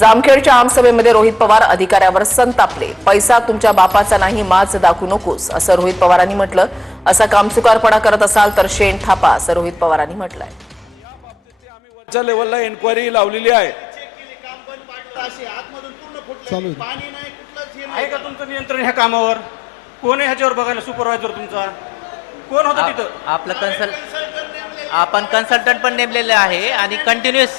जामखेडच्या आमसभेमध्ये रोहित पवार अधिकाऱ्यावर संतापले. पैसा तुमच्या बापाचा नाही माच दाखवू नकोस असं रोहित पवारांनी म्हटलं. असा कामचुकारपणा करत असाल तर शेण थापा असं रोहित पवारांनी म्हटलंय. वरच्या लेवलला एन्क्वायरी लावलेली आहे. का तुमचं नियंत्रण ह्या कामावर? कोण आहे ह्याच्यावर बघायला सुपरवायझर तुमचा? कोण होता तिथं? आपलं कन्सल आपण कन्सल्टंट पण नेमलेले आहे आणि कंटिन्युअस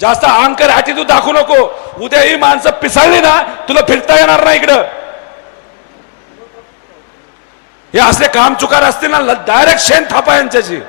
जास्त अहंकार ॲटिट्यूड दाखवू नको. उद्या ही माणसं पिसाळली ना तुला फिरता येणार नाही इकडं. हे असले काम चुकार असतील ना डायरेक्ट शेण थापा यांच्याशी.